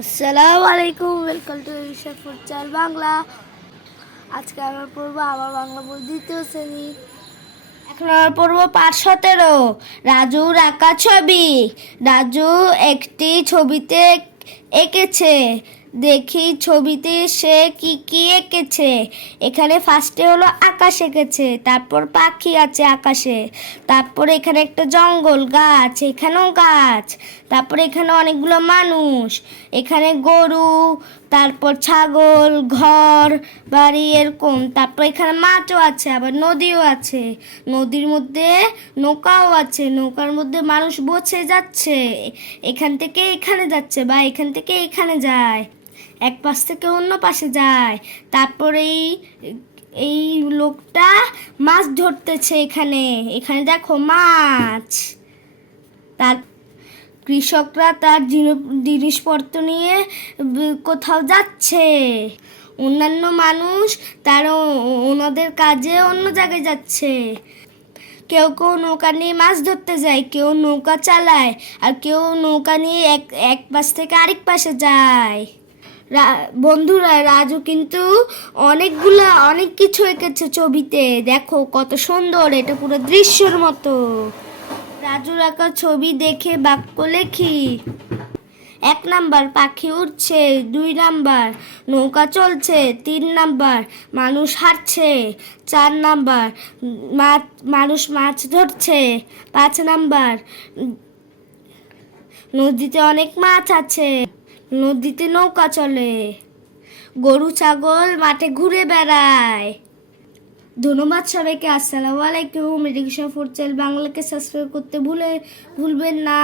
আসসালামু আলাইকুম, welcome to Rishabh ফুটচাল Bangla. আজকে আমরা পড়বো আমার বাংলা বই দ্বিতীয় শ্রেণী। এখন আমরা পড়বো পাঠ 17, রাজুর আঁকা ছবি। রাজু একটি ছবিতে এঁকেছে, দেখি ছবিতে সে কি কি এঁকেছে। এখানে ফার্স্টে হলো আকাশ এঁকেছে, তারপর পাখি আছে আকাশে, তারপর এখানে একটা জঙ্গল, গাছ, এখানেও গাছ, তারপর এখানে অনেকগুলো মানুষ, এখানে গরু, তারপর ছাগল, ঘর বাড়ি এরকম, তারপর এখানে মাছও আছে, আবার নদীও আছে, নদীর মধ্যে নৌকাও আছে, নৌকার মধ্যে মানুষ বসে যাচ্ছে, এখান থেকে এখানে যাচ্ছে বা এখান থেকে এখানে যায়, এক পাশ থেকে অন্য পাশে যায়। তারপর এই লোকটা মাছ ধরতেছে, এখানে এখানে দেখো মাছ। তার কৃষকরা তার জিনিসপত্র নিয়ে কোথাও যাচ্ছে, অন্যান্য মানুষ তারা ওনাদের কাজে অন্য জায়গায় যাচ্ছে। কেউ কেউ নৌকা নিয়ে মাছ ধরতে যায়, কেউ নৌকা চালায়, আর কেউ নৌকা নিয়ে এক পাশ থেকে আরেক পাশে যায়। বন্ধুরা, রাজু কিন্তু অনেক কিছু এঁকেছে ছবিতে, দেখো কত সুন্দর, এটা পুরো দৃশ্যের মতো। রাজুর আঁকা ছবি দেখে বাক্য লেখি। 1 নাম্বার, পাখি উড়ছে। 2 নাম্বার, নৌকা চলছে। 3 নাম্বার, মানুষ হাঁটছে। 4 নাম্বার, মানুষ মাছ ধরছে। 5 নাম্বার, নদীতে অনেক মাছ আছে, নদীতে নৌকা চলে, গরু ছাগল মাঠে ঘুরে বেড়ায়। ধন্যবাদ সবাইকে। আসসালামু আলাইকুম। ঋষভ ফুটচাল বাংলাকে সাবস্ক্রাইব করতে ভুলবেন না।